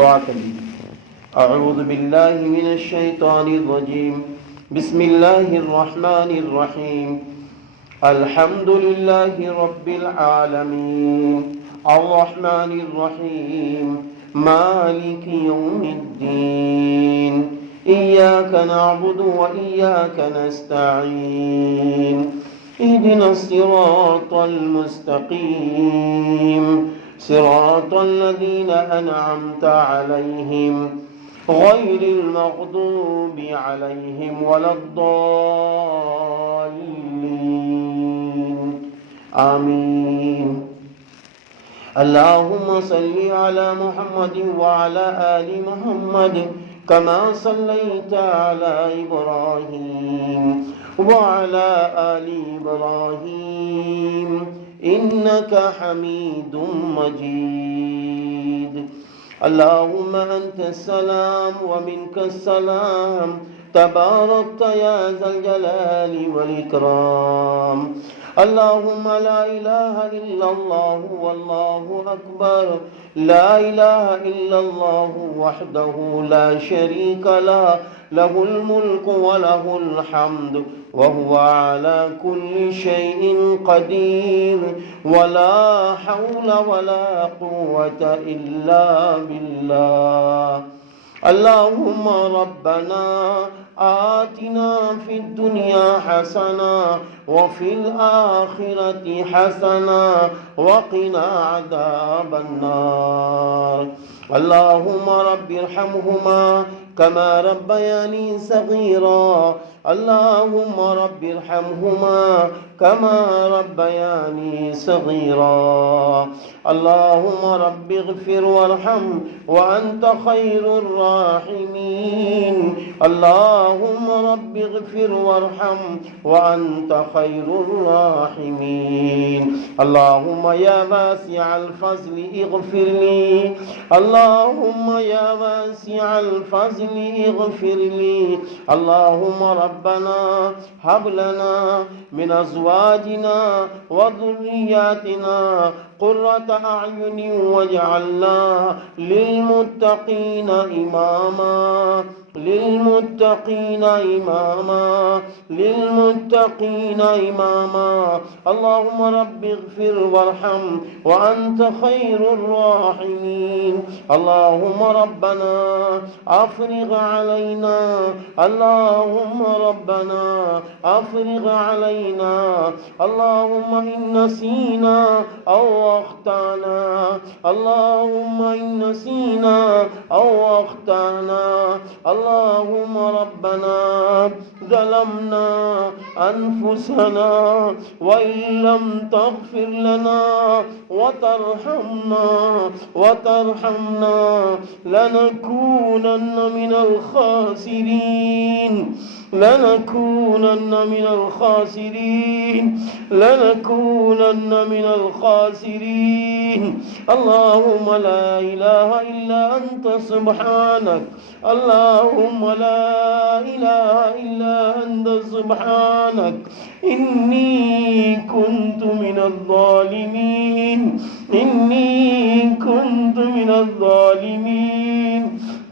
أعوذ بالله من الشيطان الرجيم. بسم الله الرحمن الرحيم. الحمد لله رب العالمين الرحمن الرحيم مالك يوم الدين إياك نعبد وإياك نستعين اهدنا الصراط المستقيم صراط الذين أنعمت عليهم غير المغضوب عليهم ولا الضالين آمين. اللهم صل على محمد وعلى آل محمد كما صليت على إبراهيم وعلى آل إبراهيم إنك حميد مجيد. اللهم أنت السلام ومنك السلام تباركت يا ذا الجلال والإكرام. اللهم لا إله إلا الله والله أكبر. لا إله إلا الله وحده لا شريك له له الملك وله الحمد وهو على كل شيء قدير ولا حول ولا قوة إلا بالله. اللهم ربنا آتنا في الدنيا حسنة وفي الآخرة حسنة وقنا عذاب النار. اللهم رب ارحمهما كما ربياني صغيرا. اللهم رب ارحمهما كما ربياني صغيرا. اللهم رب اغفر وارحم وأنت خير الراحمين. اللهم رب اغفر وارحم وأنت خير الراحمين. اللهم يا واسع الفضل اغفر لي. اللهم يا واسع الفضل اغفر لي. اللهم ربنا هب لنا من أزواجنا وذرياتنا قرة أعين واجعلنا للمتقين إماما للمتقين إماما للمتقين إماما. اللهم رب اغفر وارحم وأنت خير الراحمين. اللهم ربنا أفرغ علينا. اللهم ربنا أفرغ علينا. اللهم إن نسينا أو أخطأنا. اللهم إن نسينا أو أخطأنا. اللهم ربنا ظلمنا أنفسنا وإن لم تغفر لنا وترحمنا لنكونن من الخاسرين. لنكونن من الخاسرين. لنكونن من الخاسرين. اللهم لا إله إلا أنت سبحانك. اللهم لا إله إلا أنت سبحانك إني كنت من الظالمين. إني كنت من الظالمين.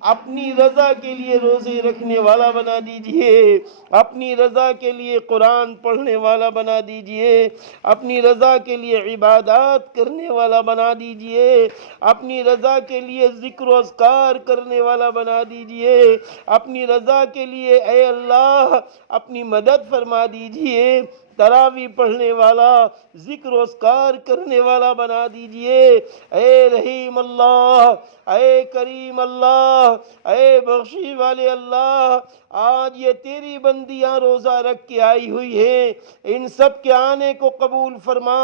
اپنی رضا کے لیے روزے رکھنے والا بنا دیجئے، اپنی رضا کے لیے قرآن پڑھنے والا بنا دیجئے، اپنی رضا کے لیے عبادات کرنے والا بنا دیجئے، اپنی رضا کے لیے ذکر و اذکار کرنے والا بنا دیجئے، اپنی رضا کے لیے اے اللہ اپنی مدد فرما دیجئے، تراویح پڑھنے والا، ذکر و اذکار کرنے والا بنا دیجئے۔ اے رحیم اللہ، اے کریم اللہ، اے بخشی والے اللہ، آج یہ تیری بندیاں روزہ رکھ کے آئی ہوئی ہیں، ان سب کے آنے کو قبول فرما،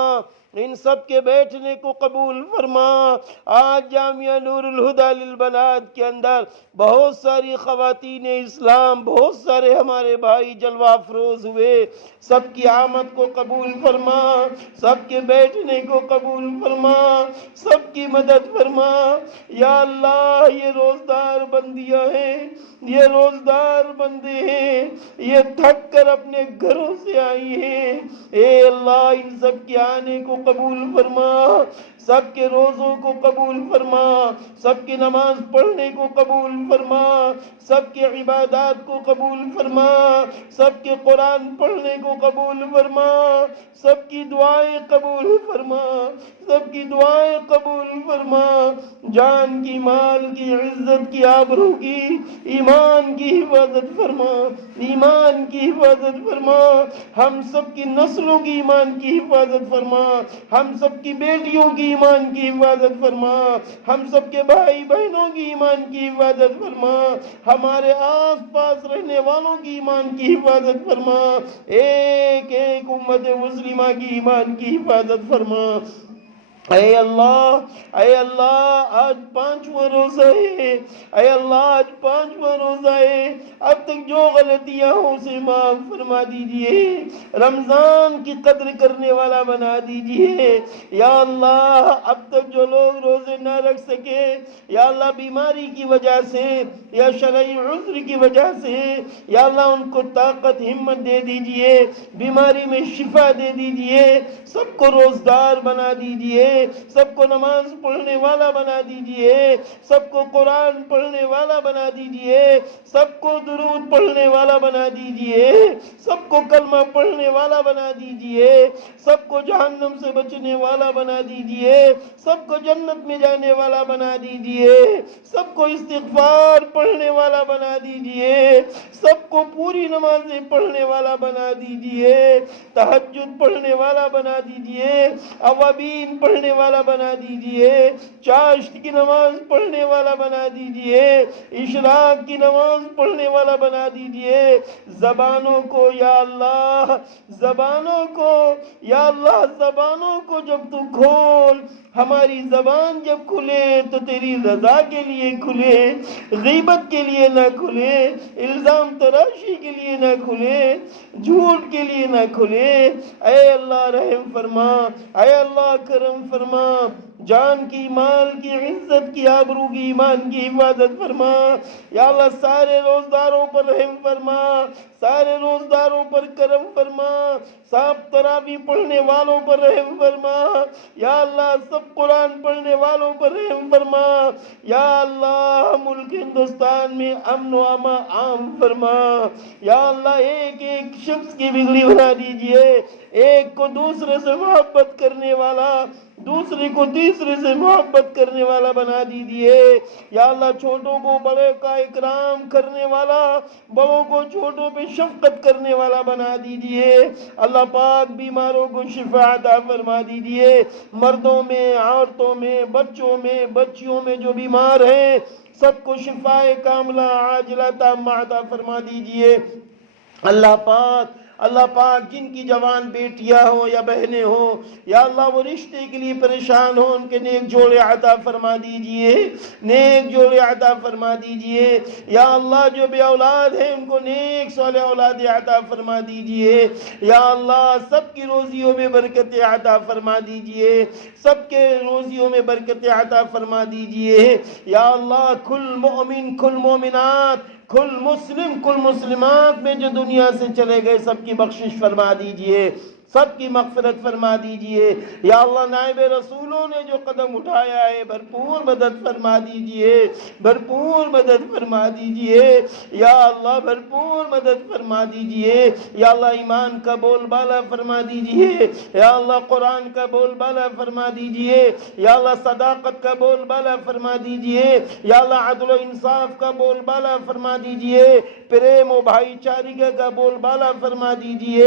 ان سب کے بیٹھنے کو قبول فرما۔ آج جامعہ نور الہدیٰ للبنات کے اندر بہت ساری خواتین اسلام، بہت سارے ہمارے بھائی جلوہ افروز ہوئے، سب کی آمد کو قبول فرما، سب کے بیٹھنے کو قبول فرما، سب کی مدد فرما۔ یا اللہ یہ روزدار بندیاں ہیں، یہ روزدار بندے ہیں، یہ تھک کر اپنے گھروں سے آئی ہیں، اے اللہ ان سب کے آنے کو قبول فرما، سب کے روزوں کو قبول فرما، سب کی نماز پڑھنے کو قبول فرما، سب کے عبادات کو قبول فرما، سب کے قرآن پڑھنے کو قبول فرما، سب کی دعائیں قبول فرما، سب کی دعائیں قبول فرما۔ جان کی، مال کی، عزت کی، آبرو کی، ایمان کی حفاظت فرما، ایمان کی حفاظت فرما، ہم سب کی نسلوں کی ایمان کی حفاظت فرما، ہم سب کی بیٹیوں کی ایمان کی حفاظت فرما، ہم سب کے بھائی بہنوں کی ایمان کی حفاظت فرما، ہمارے آس پاس رہنے والوں کی ایمان کی حفاظت فرما، ایک ایک امت مسلمہ کی ایمان کی حفاظت فرما۔ اے اللہ آج 5واں روزہ ہے، اے اللہ آج 5واں روزہ ہے، اب تک جو غلطیاں ہوں اسے معاف فرما دیجئے، رمضان کی قدر کرنے والا بنا دیجئے۔ یا اللہ اب تک جو لوگ روزے نہ رکھ سکے، یا اللہ بیماری کی وجہ سے یا شرعی عذر کی وجہ سے، یا اللہ ان کو طاقت ہمت دے دیجئے، بیماری میں شفا دے دیجئے، سب کو روزدار بنا دیجئے، سب کو نماز پڑھنے والا بنا دیجئے، سب کو قرآن پڑھنے والا بنا دیجئے، سب کو درود پڑھنے والا بنا دیجئے، سب کو کلمہ پڑھنے والا بنا دیجئے، سب کو جہنم سے بچنے والا بنا دیجئے، سب کو جنت میں جانے والا بنا دیجئے، سب کو استغفار پڑھنے والا بنا دیجئے، سب کو پوری نمازیں پڑھنے والا بنا دیجئے، تہجد پڑھنے والا بنا دیجئے، اوابین پڑھنے والا بنا دیجئے، چاشت کی نماز پڑھنے والا بنا دیجئے، اشراق کی نماز پڑھنے والا بنا دیجئے۔ زبانوں کو یا اللہ، زبانوں کو یا اللہ، زبانوں کو جب تو کھول، ہماری زبان جب کھلے تو تیری رضا کے لیے کھلے، غیبت کے لیے نہ کھلے، الزام تراشی کے لیے نہ کھلے، جھوٹ کے لیے نہ کھلے۔ اے اللہ رحم فرما، اے اللہ کرم فرما، جان کی، مال کی، عزت کی، آبرو کی، ایمان کی حفاظت فرما۔ یا اللہ سارے روزداروں پر رحم فرما، سارے روزداروں پر کرم فرما، سب تراویح پڑھنے والوں پر رحم فرما، یا اللہ سب قرآن پڑھنے والوں پر رحم فرما، یا اللہ ملک ہندوستان میں امن و امان عام فرما، یا اللہ ایک ایک شخص کی بگڑی بنا دیجئے، ایک کو دوسرے سے محبت کرنے والا، دوسرے کو تیسرے سے محبت کرنے والا بنا دیجئے۔ یا اللہ چھوٹوں کو بڑے کا اکرام کرنے والا، بڑوں کو چھوٹوں پہ شفقت کرنے والا بنا دیجئے۔ اللہ پاک بیماروں کو شفا عطا فرما دیجئے، مردوں میں، عورتوں میں، بچوں میں، بچیوں میں جو بیمار ہیں سب کو شفا کاملہ عاجلہ تامہ عطا فرما دیجئے۔ اللہ پاک جن کی جوان بیٹیاں ہوں یا بہنیں ہوں، یا اللہ وہ رشتے کے لیے پریشان ہوں، ان کے نیک جوڑے عطا فرما دیجئے، نیک جوڑے عطا فرما دیجئے۔ یا اللہ جو بے اولاد ہیں ان کو نیک صالح اولاد عطا فرما دیجئے۔ یا اللہ سب کی روزیوں میں برکت عطا فرما دیجئے، سب کے روزیوں میں برکت عطا فرما دیجئے۔ یا اللہ کل مومن، کل مومنات، کل مسلم، کل مسلمات میں جو دنیا سے چلے گئے سب کی بخشش فرما دیجئے۔ سب کی مغفرت فرما دیجئے یا اللہ نائب رسولوں نے جو قدم اٹھایا ہے بھرپور مدد فرما دیجئے بھرپور مدد فرما دیجئے یا اللہ بھرپور مدد فرما دیجئے یا اللہ ایمان کا بول بالا فرما دیجئے یا اللہ قرآن کا بول بالا فرما دیجئے یا اللہ صداقت کا بول بالا فرما دیجئے یا اللہ عدل و انصاف کا بول بالا فرما دیجئے پریم و بھائی چارگی کا بول بالا فرما دیجئے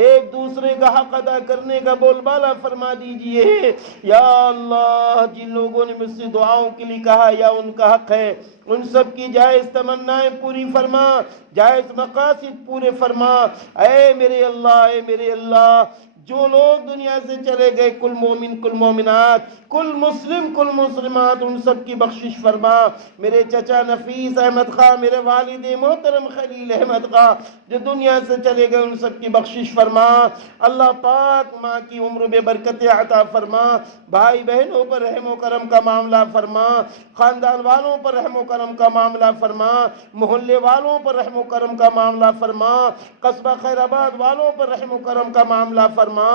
ایک دوسرے کا حق ادا کرنے کا بول بالا فرما دیجئے یا اللہ جن لوگوں نے مجھ سے دعاؤں کے لیے کہا یا ان کا حق ہے ان سب کی جائز تمنائیں پوری فرما جائز مقاصد پورے فرما اے میرے اللہ جو لوگ دنیا سے چلے گئے کل مومن کل مومنات کل مسلم کل مسلمات ان سب کی بخشش فرما میرے چچا نفیس احمد خان میرے والد محترم خلیل احمد خان جو دنیا سے چلے گئے ان سب کی بخشش فرما اللہ پاک ماں کی عمر میں برکت عطا فرما بھائی بہنوں پر رحم و کرم کا معاملہ فرما خاندان والوں پر رحم و کرم کا معاملہ فرما محلے والوں پر رحم و کرم کا معاملہ فرما قصبہ خیر آباد والوں پر رحم و کرم کا معاملہ فرما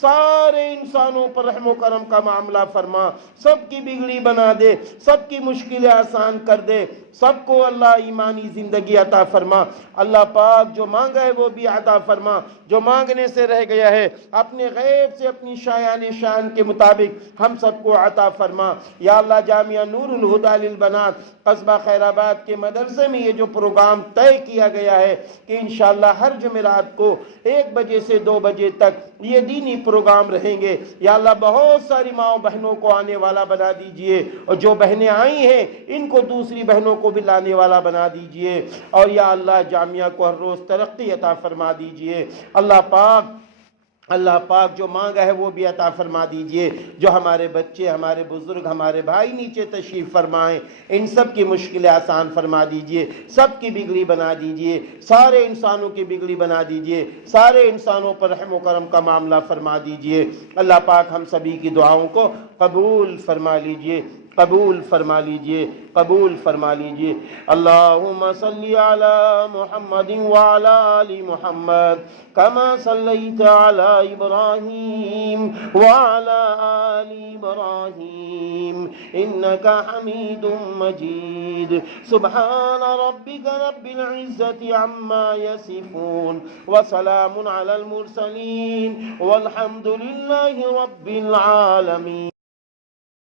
سارے انسانوں پر رحم و کرم کا معاملہ فرما سب کی بگڑی بنا دے سب کی مشکلیں آسان کر دے سب کو اللہ ایمانی زندگی عطا فرما اللہ پاک جو مانگا ہے وہ بھی عطا فرما جو مانگنے سے رہ گیا ہے اپنے غیب سے اپنی شایان شان کے مطابق ہم سب کو عطا فرما یا اللہ جامعہ نور الہدی للبنات قصبہ خیر آباد کے مدرسے میں یہ جو پروگرام طے کیا گیا ہے کہ انشاءاللہ ہر جمعرات کو 1 بجے سے 2 بجے تک یہ دینی پروگرام رہیں گے یا اللہ بہت ساری ماں بہنوں کو آنے والا بنا دیجئے اور جو بہنیں آئی ہیں ان کو دوسری بہنوں کو بھی لانے والا بنا دیجئے اور یا اللہ جامعہ کو ہر روز ترقی عطا فرما دیجئے اللہ پاک جو مانگا ہے وہ بھی عطا فرما دیجئے جو ہمارے بچے ہمارے بزرگ ہمارے بھائی نیچے تشریف فرمائیں ان سب کی مشکلیں آسان فرما دیجئے سب کی بگڑی بنا دیجئے سارے انسانوں کی بگڑی بنا دیجئے سارے انسانوں پر رحم و کرم کا معاملہ فرما دیجئے اللہ پاک ہم سبھی کی دعاؤں کو قبول فرما لیجئے قبول فرما لیجئے اللہم صلی علی محمد وعلی آل محمد کما صلیت علی ابراہیم وعلی آل ابراہیم انکا حمید مجید سبحان ربک رب العزت عما یصفون وسلام علی المرسلین والحمد للہ رب العالمین